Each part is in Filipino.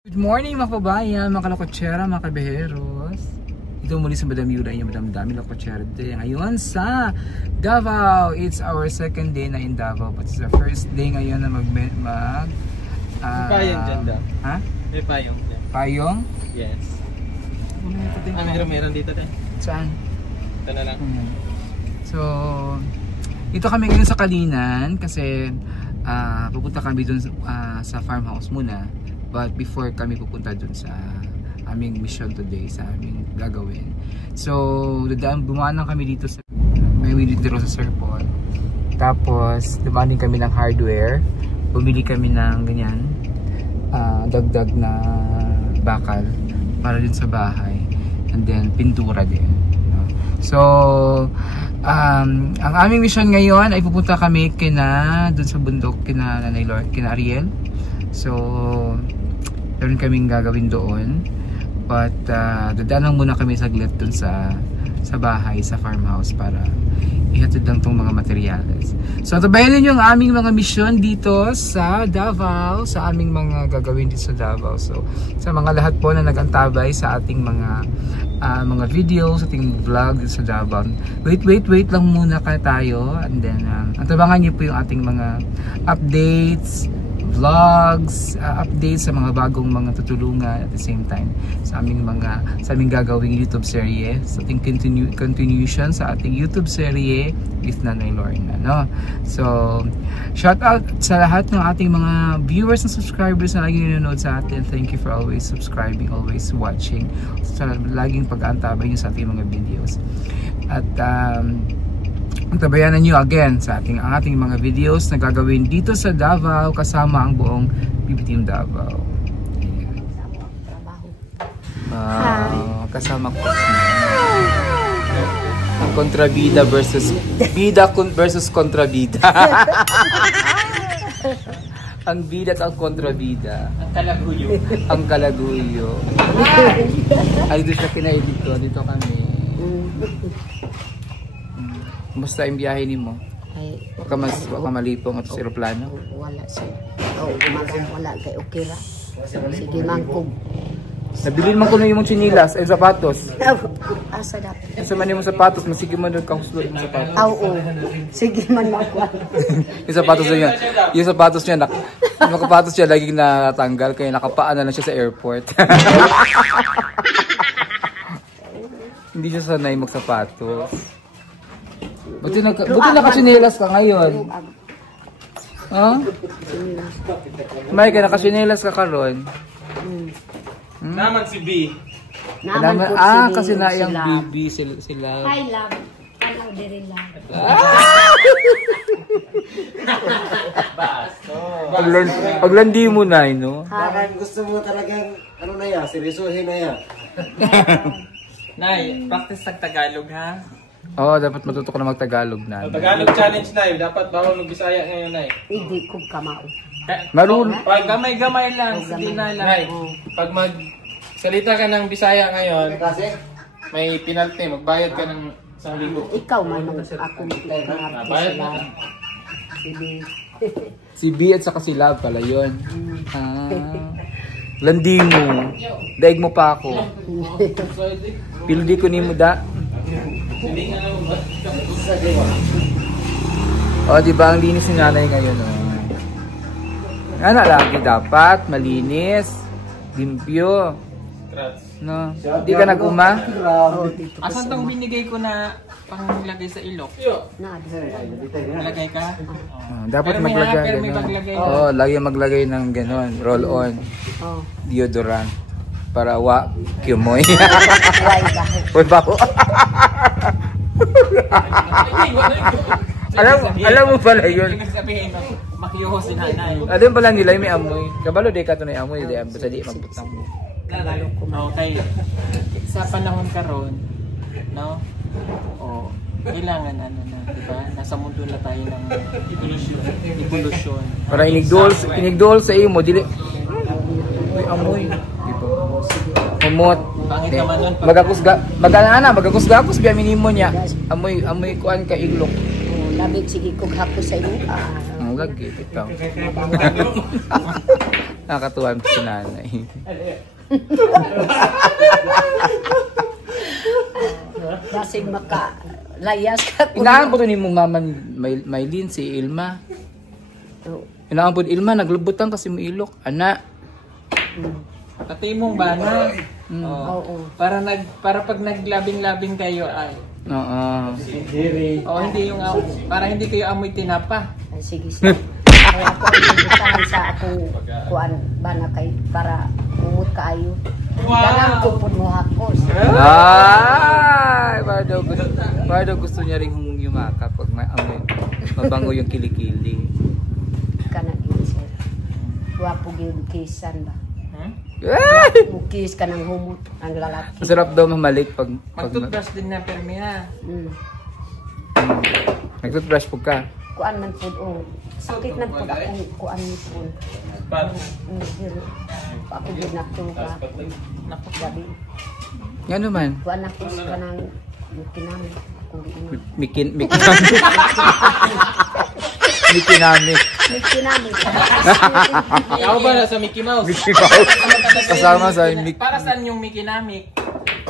Good morning mga kababayan, mga kalakotsera, mga kabeheros. Ito muli sa Madam Yura, yung Madam Dami Lakotsera Day. Ngayon sa Davao, it's our second day na in Davao. But it's the first day ngayon na may payong dyan daw. Ha? May payong dyan. Payong? Yes. Meron dito din. Saan? Ito na lang. So, ito kami ngayon sa Kalinan kasi pupunta kami dun sa farmhouse muna. But before kami pupunta dun sa aming mission today, sa aming gagawin. So, dumaan lang kami dito sa may Winnie sa Serpon. Tapos, dumaan din kami ng hardware. Bumili kami ng ganyan, dagdag na bakal para din sa bahay. And then, pintura din. So, ang aming mission ngayon ay pupunta kami dun sa bundok kina Nanay Lord, kina Ariel. So, meron kaming gagawin doon. But dadaan lang muna kami saglit dun sa bahay, sa farmhouse para ihatid lang tong mga materyales. So, tabayan ninyo ang aming mga mission dito sa Davao, sa aming mga gagawin dito sa Davao. So, sa mga lahat po na nag-antabay sa ating mga videos, sa ating vlog dito sa Davao. Wait lang muna tayo. And then, antabangan niyo po yung ating mga updates, vlogs, updates sa mga bagong mga tutulungan at the same time sa aming gagawing YouTube serye, sa ating continuation sa ating YouTube serye with Nanay Lorna, no? So, shout out sa lahat ng ating mga viewers and subscribers na laging nanonood sa atin. Thank you for always subscribing, always watching, sa laging pag-aantabay nyo sa ating mga videos. At tabayanan nyo again sa ating mga videos na gagawin dito sa Davao kasama ang buong PB Team Davao. Kasama ko ang kontrabida versus kontrabida. Ang bida at ang kontrabida. Ang kalaguyo. Ay, dito siya kinaedit ko. Dito kami. Kumusta yung biyahe ni mo? Waka malipong at sa aeroplano? Wala siya. Wala kay Okira. Sige mangkog. Nabilin man ko na yung chinilas ay sapatos. Asa dapat? Asa man yung sapatos, masige man doon kahuslo yung sapatos. Oo. Sige man ako. Yung sapatos niya. Yung sapatos niya, yung sapatos niya laging natanggal kaya nakapaan na lang siya sa airport. Hindi siya sanay magsapatos. Buti naka-chinelas ka ngayon. Ha? May ka naka-chinelas ka karon. Naman si B. Kasi na yung BB sila. Hi love. Hello dear love. Paglandi mo na, no? Gusto mo talagang ano na yan, seryosohin na yan. Nay, practice ng Tagalog ha. Oo, dapat matuto ko na mag-Tagalog na. Tagalog challenge na dapat bawal mag-Bisaya ngayon Nay. Hindi ko kamao. Marunong. Pag gamay-gamay lang, hindi na lang. Nay, pag magsalita ka ng Bisaya ngayon, may penalty, magbayad ka ng 1,000. Ikaw man akong Bayad na. Si B at saka si Love pala yun. Landi mo. Daig mo pa ako. Pildi ko ni mo da. Diba ang linis ni nanay ngayon, Ano lagi dapat malinis, limpyo. No, di ka nag-uma? Asan tong binigay ko na panglagay sa ilok? Lagay ka? Dapat maglagay. Lagi maglagay ng ganon, roll on. Deodorant para kimoy. Uy, bako. Alam mo pala yun. Makiyoho si nanay. Alam pala nila may amoy. Kabalo di ka ito na amoy. Basta di magbutang mo. Okay. Sa panahon karon, no? Kailangan diba? Nasa mundo na tayo ng evolution. Para inigdol sa imo dili. May amoy. Diba? Humot. Pangit naman nun. Magakusga-kus biya minimo niya. Amoy kuan ka iglok. Labig sige kog hapos sa imo. Lagi bitaw. Nakakatuwa si nanay. Basig makalayas ka. Inaan po ni mong mama Maylin, si Ilma. Inaan po Ilma, naglubutan kasi mo ilok. Ana. Tatimong bana. Oo. Para pag naglabing-labing kayo ay. Oo. Hindi yung para hindi kayo amoy tinapa. Ay, sige. Ay, ako ang imbitahan sa akong kuan bana kay para umot kaayo. Ganang tupod mo hakos. Ay! Para daw gusto niya rin yumakap pag may amoy. Mabango yung kilikili. Kana din sir. Wapo gyud kisan ba. Ay! Mukis ka ng humot ang lalaki. Masarap daw mamalik pag Mag-toothbrush din na permi ha. nag-toothbrush po ka. Kuan man pud o. Sakit man pud akong kuan ni pud. Ako gyud natuga. Gabi. Nga naman. Kuan ako sa kanang kinami kung giingon. Mikinami. Kinami. Ikaw ba na sa Mickey Mouse? Mickey Mouse. Kasama sa Mickey. Para saan yung Mickey Namik?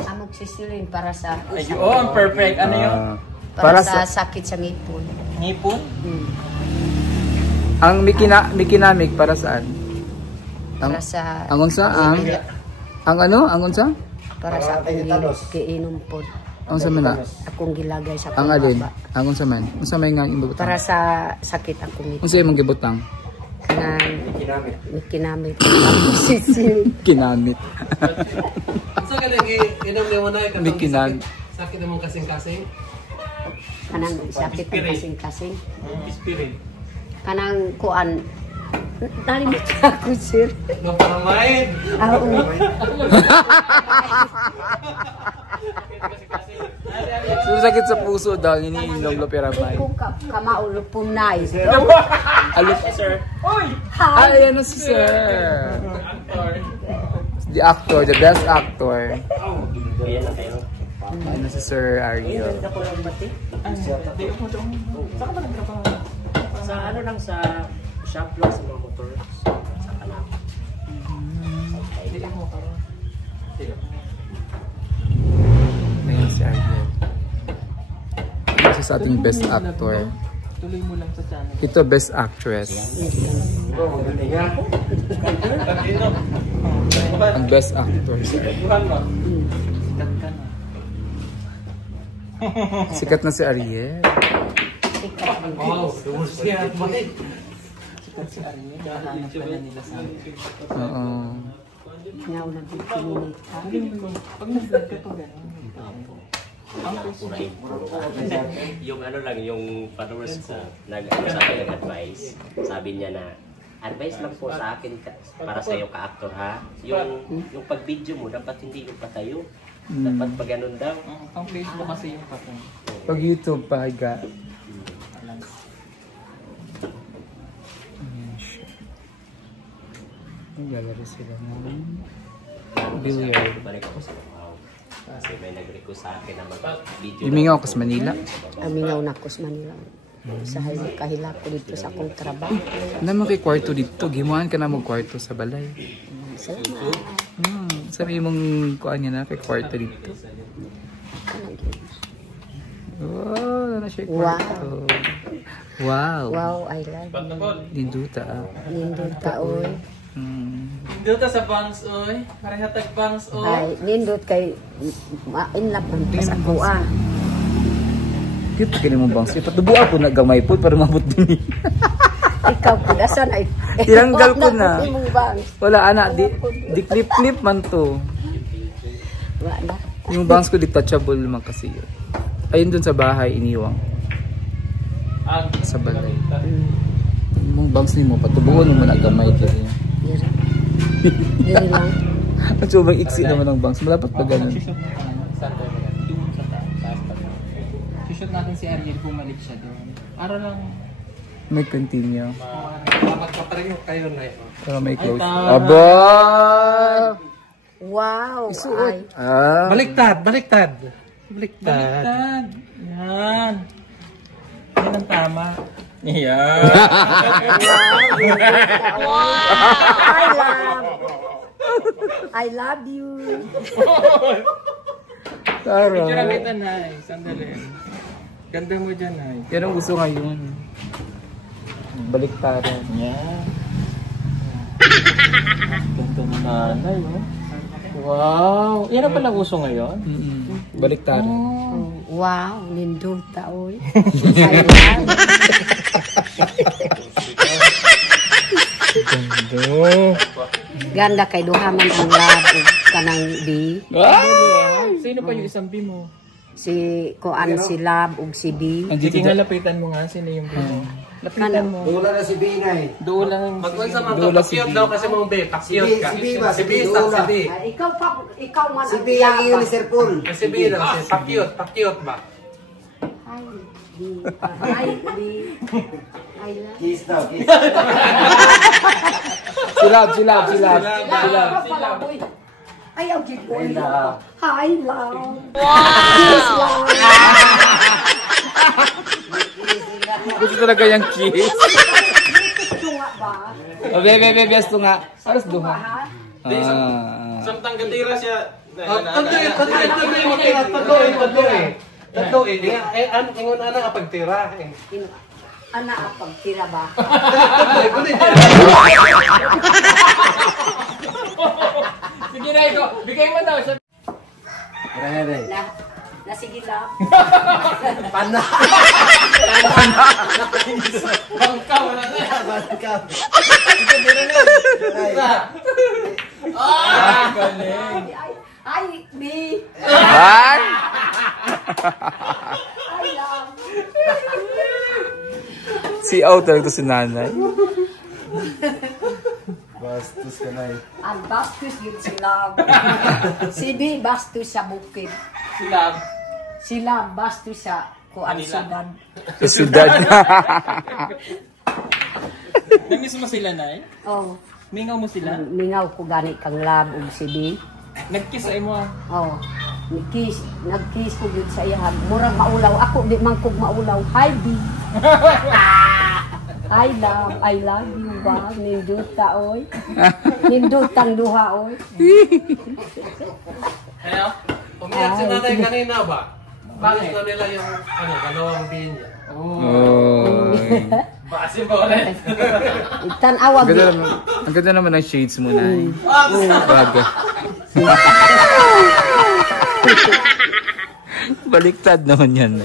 Amog sisilin para sa Ayun, perfect. Ano yun? para sa sakit sa ngipon. Ngipon? Ang Mikinamik para saan? Para sa Ang unsa? Ang ano? Ang unsa? para sa akong giinom pod. Ang unsa man na? Akong gilagay sa Ang alin? pababa. Ang unsa man? Unsa may nga imbutang? Para sa sakit akong ngipon. Unsa imong gibutang? Kanang kinamit. Sisilin. Kinamit. Sa kanang inom mo na Mikinamik. sakit naman kasing-kasing. Kanang sakit ang kasing-kasing. Pispirin. Kanang kuan. Nalimit ako sir. No paramay. Oo. So sakit sa puso daw iniinom lo peramay. Kung kamaulo punay. Alit sir. Ay, ano si sir? The actor, the best actor. Ano si Sir Ariel? Sa ano lang sa shop lang sa mga motor sa kanap. Ayan si Ariel. Ito sa ating best actor. Tuloy mo lang sa channel. Ito best actress. Ang best actor si Ariel. Sikat na si Ariel. Wow, siya balik. Si Arnie, kahanap pala nila sa akin. Oo. Ngaw na bikinit. Pag nag-vlog ka pa gano'n. Yung ano lang, yung followers ko, sa akin nag-advise. Sabi niya na, advice lang po sa akin para sa iyo ka-actor ha. Yung pag-video mo, dapat hindi yung patayo. Dapat pag ganun daw. Pang Facebook kasi yung patong. Pag YouTube pa, higa. Naglalaro sila ng billiard. Balik ako sa wow. Kasi may nag-request sa akin na mag-video. Imingaw ko sa Manila. Amingaw na ko sa Manila. Sa kahilak ko dito sa akong trabaho. Ano mo kay kwarto dito? Gimuhan ka na mo kwarto sa balay. Salamat. Sabi mong kuhaan niya na kay kwarto dito. Wow, na siya kwarto. Wow. Wow, I love you. Dinduta ah. Nindot ka, oy. Dito ka sa bangs, oy. Parehatag bangs, oy. Ay, nindot kay inlap man pa sa kuha. Cute kini mo bang? Patubo ako na gamay po para mabot din. Ikaw po, asan ay? Tinanggal ko na. Imong bang. Wala ana, di clip man to. Wala. Yung bangs ko detachable naman kasi yun. Ayun dun sa bahay iniwang. Sa balay. Yung bangs ni mo, patubuon mo na gamay din. Diri lang. At subang iksi naman ng bangs. Malapat pa ganun. Shoot natin si Ariel, bumalik siya doon. Araw lang. May continue. Magpapareho kayo na yun. Para may close. Ay, Aba! Wow. Isuot. Ay. Baliktad. Baliktad. Yan. Yan ang tama. Yeah. I love you. Picture lang kita, Nay. Sandali. Ganda mo dyan, Nay. Yan ang gusto ngayon. Baliktaran. Yeah. Ganda na nanay, oh. Wow. Yan ang palang uso ngayon? Baliktaran. Oh, wow, linduta oy. I love. Ganda kay duhaman ang lab ug kanang B. Sino pa yung isang B mo? Si Kuan si Lab ug si B. Sige nga, lapitan mo nga. Sino yung B mo? Lapitan mo. Dula na si Binay. Doon lang. Magkwan sa mga pakyot daw kasi mong B. Pakyot ka. Si B ba? Si B, stop si B. Ikaw man Si B ang iyo ni Sir Paul. Si B daw, si pakyot ba? Hi, B. Hi, B. I love. Kiss daw, kiss. Silab. Ayaw gid ko. Hi, love. Gusto talaga yung kiss. Tunga ba? O, bebe, gusto nga. Aras duha. Samtang gatira siya. Tatlo eh. Ano kingon ana nga pagtira eh. Ana apag tira ba? Sige na ito. Bigay mo daw siya. Na sige lang. Pana. Bangkaw na na. Galing. Ay, B. Ay! I love. Si out talaga si nanay. Bastos ka na eh. Ang bastos yun si Love. Si B, bastos sa bukid. Si Lab. Si Love, bastos sa kuan sudad. Susidad. Namiss mo sila, Nay? Oh, Mingaw mo sila? mingaw ko gani kang Love ug si B. Nag-kiss ay mo, ah. Oh, nagkiss ko yun sa iya. Murag maulaw. Ako di man kog maulaw. Hi, B. I love you ba? Nindut ta, oy. Nindut tang duha, oy. Ano? Umiyak si nanay kanina ba? Bakit na nila yung dalawang B niya? Oh. Baasin ba ulit? Tan-awag. Ang ganda naman ng shades mo, nay. Bago. Baliktad naman yan.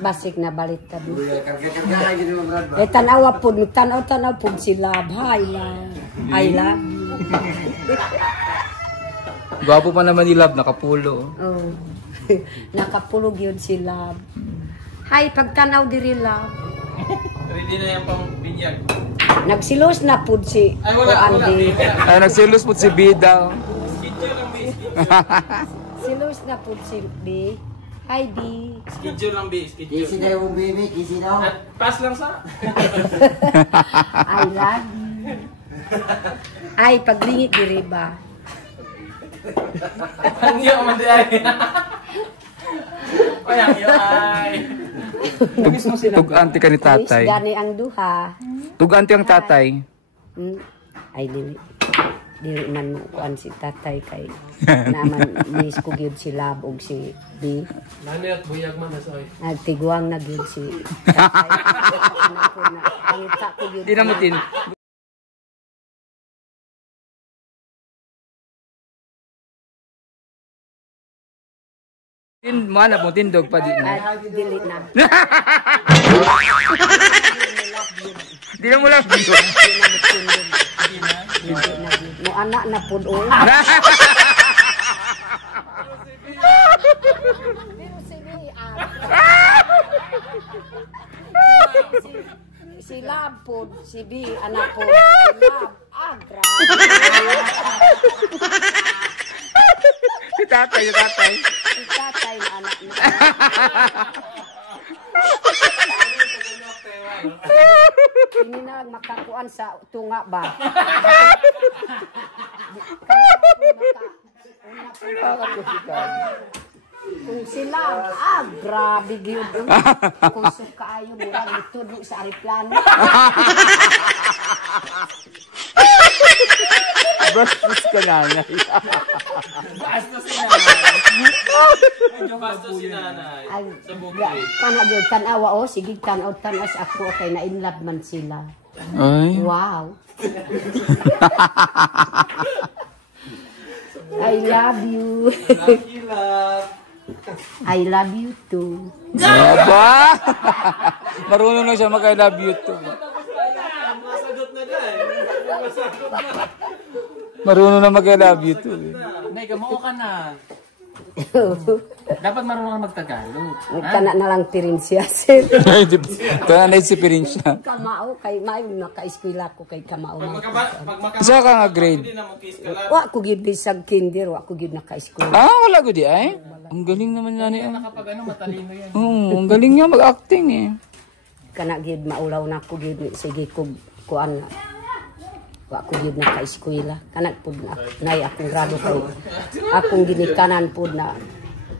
Basik na baliktad. Karga-karga lagi ni Brad ba? Tanawa po, tanaw po si Love. Hi, Love. I love you. Gwapo pa naman ni Love, nakapulo. Oh. Nakapulog yun si Love. Hi, pagtanaw diri Love. Ready na yung pang binyag. Nagsilos na po si Ay, wala. Andy. Ay, nagsilos po si Bida. Schedule lang, B. Silos na po si B. Hi, B. Schedule lang, B. Kisi Schedule. na yung baby, kisi na. At pass lang sa... I love you. Ay, pagringit diri ba? Ang iyo man di ay. Ay, ang iyo ay. Namiss mo sila. Tug-anti ka ni tatay. Miss gani ang duha. Tug-anti ang tatay. Ay, dili man mo kuan si tatay kay naman miss ko gyud si Love og si B. Nani at buyag man na sa oy. Nagtiguang na gyud si tatay. Ako na pangita ko gyud. Di na mo tin. Mana mo tindog pa di na. Dili na. Di na mo lang. Mo anak na pud o. Pero si si Love pud, si B anak pud. Si Love agra. Si tatay. Si tatay na anak na. Hindi na makakuan sa tunga ba? Kung sila, grabe gyud. Kung kaayo mura dito sa aeroplano. Bastos ka nanay. Bastos si nanay. Medyo bastos si nanay. Sa bukid. Kana gyud tanawa sige tanaw sa ako kay na in love man sila. Ay. Wow. I love you. I love you too. Aba! Marunong na siya mag-I love you too. Marunong na mag-I love you too. Nay, gamoo ka na. Dapat marunong ka magtagalog. Kana na lang pirin siya, sir. Kaya naisipirin siya. Kamao kay mayo naka-eskwela ko kay kamao. Isa ka nga grade. Wa ko gid bisag kinder, wa ko gid naka-eskwela. Wala ko di ay. Ang galing naman yan eh. Kapag matalino yan. Oo, ang galing niya mag-acting eh. Kana gid maulaw na ko gid sige ko kuan na. Wa ko gid naka-eskwela. Kana pud nay akong grado kay akong ginikanan pud na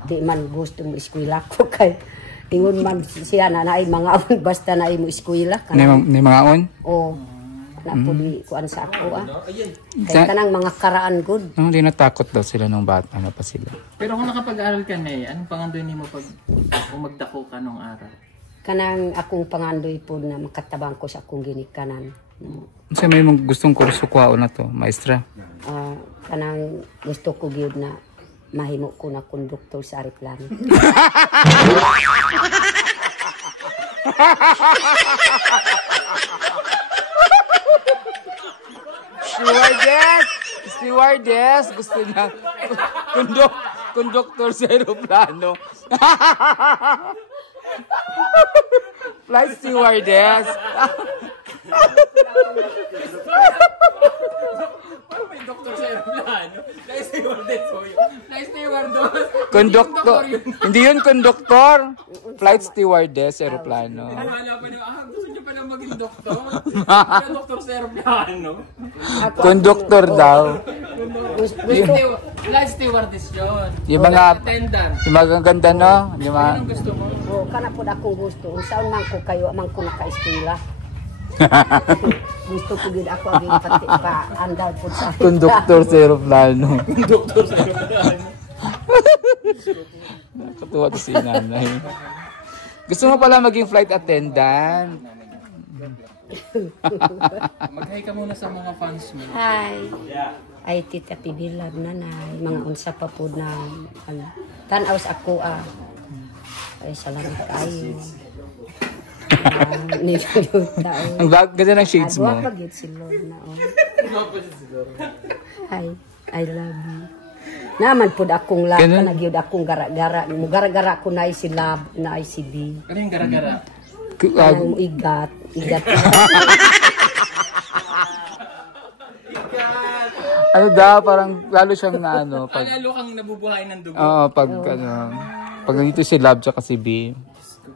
di man gusto mo eskwela ko kay ingon man siya na naay mga basta naay mo eskwela kana. Ni mga on? Oo. Na pud kuan sa ako Kay kanang mga karaan good. Hindi natakot daw sila nung bata na pa sila. Pero kung nakapag-aral ka na anong pangandoy nimo pag kung magdako ka nung araw? Kanang akong pangandoy pud na makatabang ko sa akong ginikanan. Kasi may gustong kurso kuha na to, maestra. Kanang gusto ko gyud na mahimo ko na konduktor sa aeroplano. Stewardess, gusto niya konduktor sa aeroplano. Flight stewardess. May doktor sa aeroplano. Nice stewardess po yun. Nice stewardess. Konduktor. Hindi yun konduktor. Flight stewardess, aeroplano. Gusto niyo pala maging doktor? Kaya doktor sa aeroplano? Konduktor daw. Flight stewardess yun. Yung mga attendant. Yung mga ganda no? Yung mga... Anong gusto mo? Kana pud akong gusto. Unsaon man ko kayo amang ko naka-eskwela. Gusto ko gid ako ang pati pa andal pud sa Konduktor sa aeroplano. Doktor sa aeroplano. Katuwa to si nanay. Gusto mo pala maging flight attendant? Mag-hi ka muna sa mga fans mo. Hi. Ay Tita Pibilab nanay, mga unsa pa pud na tan-aw sa ako Ay salamat kayo. Ang ganda ng shades mo. Agwa pagit si Lord na Hi, I love you. Naman pud akong love Ganun? na gyud akong gara-gara. Mo gara-gara ko na si love na si B. Ano yung gara-gara? Kanang igat. Ano daw, parang lalo siyang na ano. Pag, Lalo kang nabubuhay ng dugo. oo, pag ano. Pag nandito si Love tsaka si B.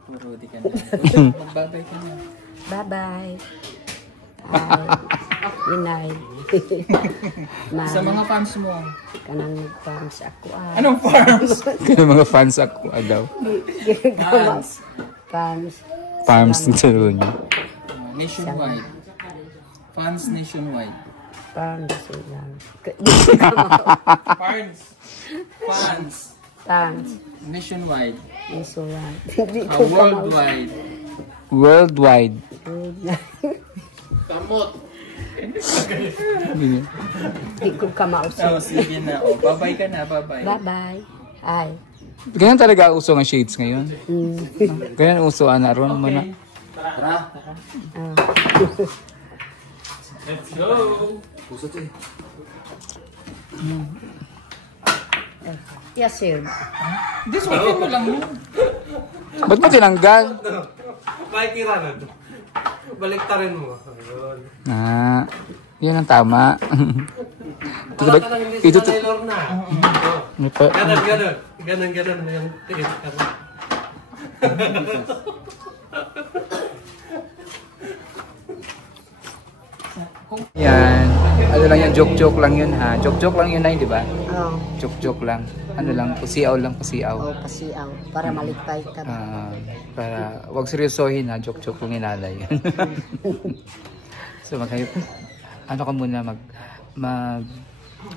Rudy ka na. Magbabay ka na. Bye-bye. Inay. Sa mga fans mo. Kanang farms ako Anong farms? Kaya mga fans ako daw. Farms. Farms nito niya. Nationwide. Fans nationwide. Farms lang. Fans. Fans. Farms. Nationwide. Iso lang. Hindi ko Worldwide. Worldwide. Kamot. Hindi ko kamausap. Sige na. Bye-bye ka na. Bye-bye. Bye-bye. Ay. Ganyan talaga uso ng shades ngayon. Ganyan uso, Ron mo na. Tara. Let's go. Yes, sir. This weekend mo lang yun. Ba't mo tinanggal? Pakikiranan. Baliktarin mo. Yan ang tama. Ito Taylor na. Ito. Ganon. Yung tiis. Yan. Ano lang yan, joke-joke lang yun ha. Joke-joke lang yun na, di ba? Oh. Joke-joke lang. Ano lang, pasiaw lang, pasiaw. Oh, pasiaw. Para malipay ka. Para wag seryosohin ha, joke-joke lang inalay. So ano ka muna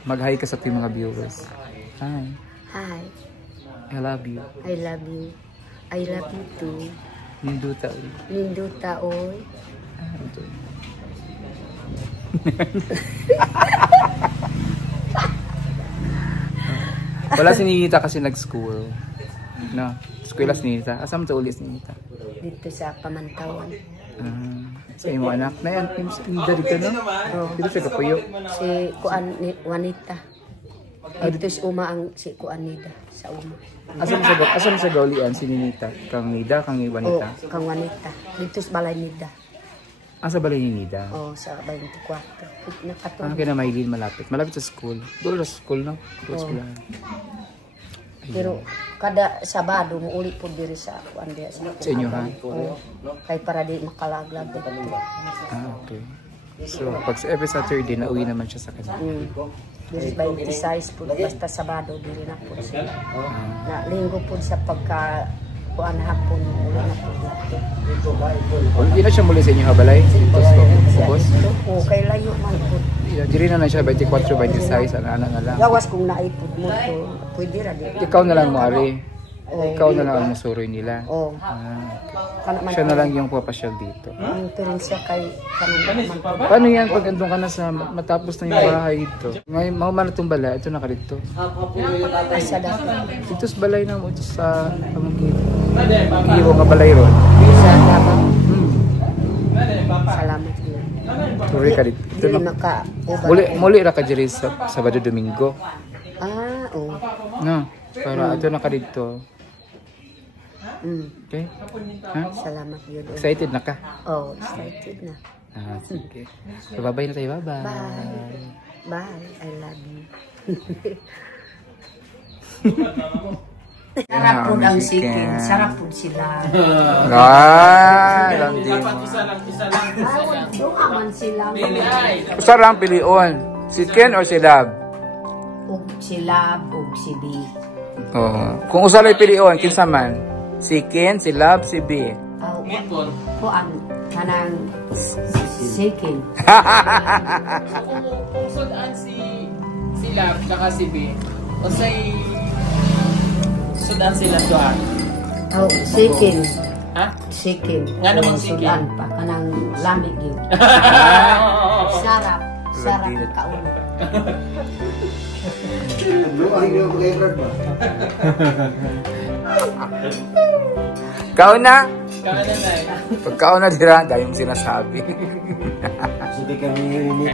mag-hi ka sa ating mga viewers. Hi. Hi. I love you. I love you. I love you too. Ninduta. Ninduta oy. Ito. Wala si Ninita kasi nag-school. No, eskwela si Ninita. Asam to ulit si Ninita? Dito sa Pamantawan. Sa imo anak na yan, Nida dito no? Dito sa Kapuyo. Si Kuan ni Juanita. Dito si Uma ang si Kuan Nida sa Uma. Asam sa gaulian si Ninita? Kang Nida, kang Juanita? Oh, kang Juanita. Dito sa Balay Nida. Sa balay ni Nida? Oh, sa 24. Nakatulog. Kaya na Maylin malapit. Malapit sa school. Doon sa school no? School. Pero kada Sabado muuli po diri sa Kuan diya sa inyo ha? Kay para di makalaglag dito. Okay. So, pag every Saturday, nauwi naman siya sa kanya. Diri 26 po, basta Sabado, diri na po siya. Na linggo po sa pagka kuan hapon, uli na po dito. Hindi na siya muli sa inyo habalay? Ubos? Oo, kay layo man po. Diri na siya 24, 26, ano na lang. Gawas kung naipod mo to, pwede ra di. Ikaw na lang Mari. Ikaw na lang ang musuroy nila. Oo. Siya na lang yung papasyal dito. Pero siya kay kanang man. Paano yan pag andun ka na sa matapos na yung bahay dito? Ngayon, mahuman na itong balay. Ito naka dito. Sa dati. Dito sa balay na mo. Ito sa pamangkin. Iiwo nga balay ron. Sa Davao. Salamat niyo. Turi ka dito. Dili maka Muli ra ka diri sa Sabado Domingo. Oo. No. Para ito naka dito. Okay? Ha? Salamat yun. Excited na ka? Oh, excited na. Sige. So, bye-bye na tayo. Bye-bye. Bye. Bye. I love you. Sarap po ang sikin. Sarap po sila. Landi mo. Isa lang. Doon man sila. Usa lang pilion. Si Ken or si Lab? Ug si Lab, ug si B. Kung usa lang pilion, kinsa man? Si Ken, si Lab, si B. Ko ang kanang sikin. Kung sudan si Lab saka si B, o say sudan sila doon. Oh, sikin. Ha? Sikin. Nga naman sikin. Sudan pa kanang lamig yun. Sarap. Sarap kaon. Kaon na? Kanan na. Pagkaon na dira, dayong sinasabi. Hindi kami